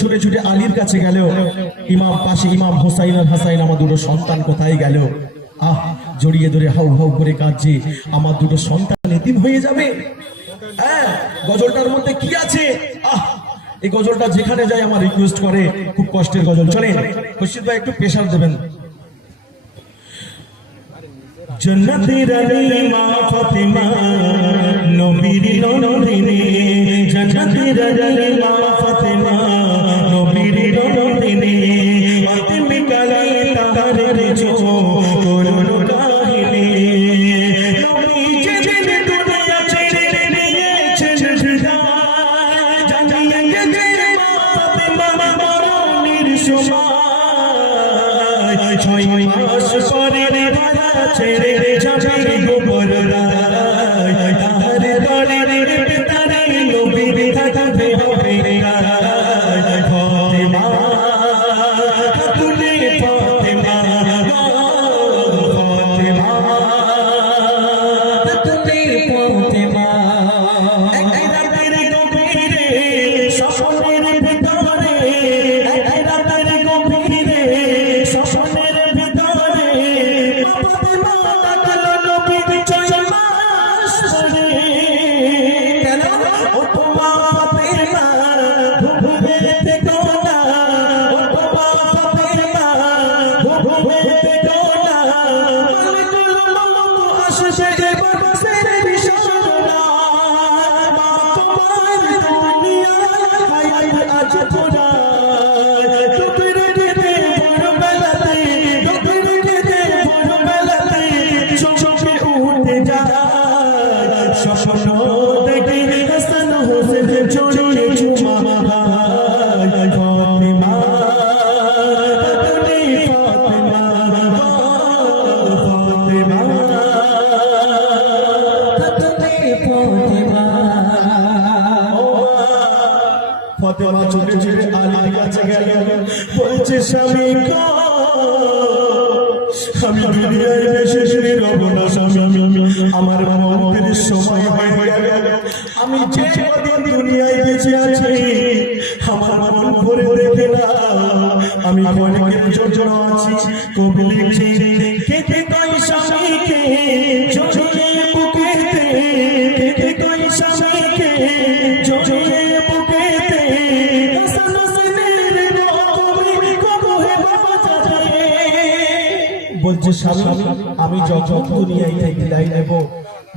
ছুটে ছুটে আলীর কাছে গেল। ইমাম পাশে ইমাম হোসাইন আর হাসাইন, আমার দুটো সন্তান কোথায় গেল? জড়িয়ে ধরে হাউ হাউ করে কাঁদছে, আমার দুটো সন্তান এতিম হয়ে যাবে। গজলটার মধ্যে কি আছে? এই গজলটা যেখানে যায় আমার রিকোয়েস্ট করে, খুব কষ্টের গজল। চলেন খুরশিদ ভাই একটু প্রেসার দেবেন। জন্নতের রানী মা ফাতেমা নবীর নন্দিনী, জন্নতের রানী মা ফাতেমা নবীর নন্দিনী, ফাতেমা কালাই তাহার জো করুণ কাহিনী। নবী যেদিন দুনিয়া ছেড়ে নিয়েছেন বিদায়, জানিয়ে গেছে মা ফাতেমা মরণের সময়। 6 মাস পরে ছেড়ে যাবে গোপর রায়, তাহার দলের পিতারে নবীর থাকবে হবে রায়। ফাতেমা তুলে ফাতেমা, ফাতেমা তুলে ফাতেমা। এক রাতের গভীরে স্বপ্নের ভিতরে, এক রাতের গভীরে স্বপ্নের ভিতরে ফাতেমা ডাকলো নবীর 6 মাস পরে। কেন? ও তোমা ফাতেমা ঘুমে থেকো না, ও তোমা ফাতেমা ঘুমে থেকো না, মালিকুল মউত আসবে বসের বিছানা। মা তোমার দুনিয়ায় আজ পুরায়, টুকরে কেটে ভোরবেলাতে, টুকরে কেটে ভোরবেলাতে চোখে উঠে যায় স্বপ্ন দেখে হাসান হোসেন জড়িয়ে চুমা খায়। ফাতেমা তুমি ফাতেমা, ফাতেমা তুমি ফাতেমা। ফাতেমা ছুটে ছুটে আলীর কাছে গেল, বলছে স্বামী গো, আমি দুনিয়ায় বেশি দিন রব না স্বামী, আমার মরণের সময় হয়ে গেল। আমি যে কদিন দুনিয়ায় বেঁচে আছি আমার মন ভরে দেখে না, আমি অনেকের জন্য আছি। কবি লিখছি কেটে কই স্বামীকে জড়িয়ে বুকেতে, কেটে কই স্বামীকে জড়িয়ে বুকেতে, হাসান হোসেনের তুমি কবহে বাঁচাতে। বলছে স্বামী আমি যখন দুনিয়ায় থেকে বিদায় নেব,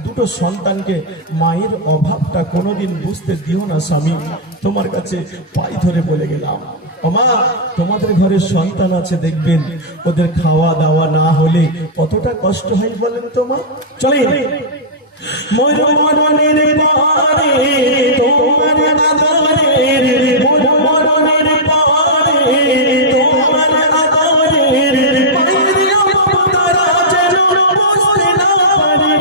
দুটো সন্তানকে মায়ের অভাবটা কোনোদিন বুঝতে দিও না স্বামী, তোমার কাছে পাই ধরে বলে গেলাম। মা তোমাদের ঘরে সন্তান আছে, দেখবেন ওদের খাওয়া দাওয়া না হলে কতটা কষ্ট হয় বলেন তো মা। চলে মরণের পরে তোমার আদরের, মরণের পরে তোমার আদরের মায়ের অবতারা যেন বুঝতে না পারে।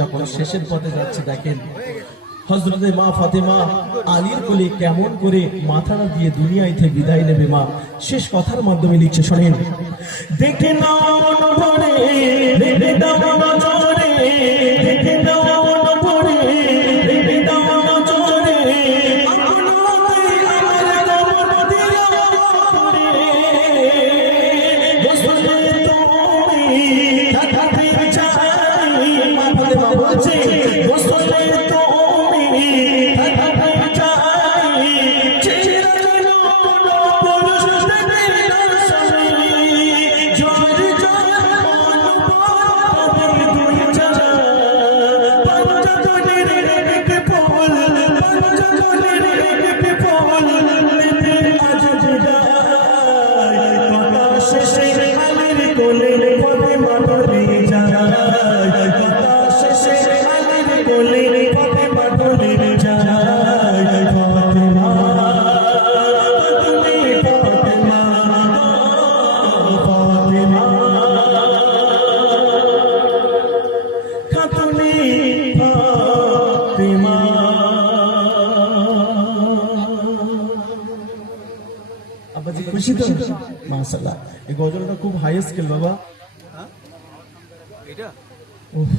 যখন শেষের পথে যাচ্ছে দেখেন হযরতে মা ফাতেমা আলীর কোলে কেমন করে মাথাটা দিয়ে দুনিয়া থেকে বিদায় নেবে মা শেষ কথার মাধ্যমে লিখছে শুনেন। দেখে নাও নভরে দেখে দাও নজরে দেখে নাও নভরে দেখে দাও নজরে আপনতে আমার কবর দিও করে খুশি তো মাশাআল্লাহ এই গজলটা খুব হাই স্কেল বাবা এটা উফ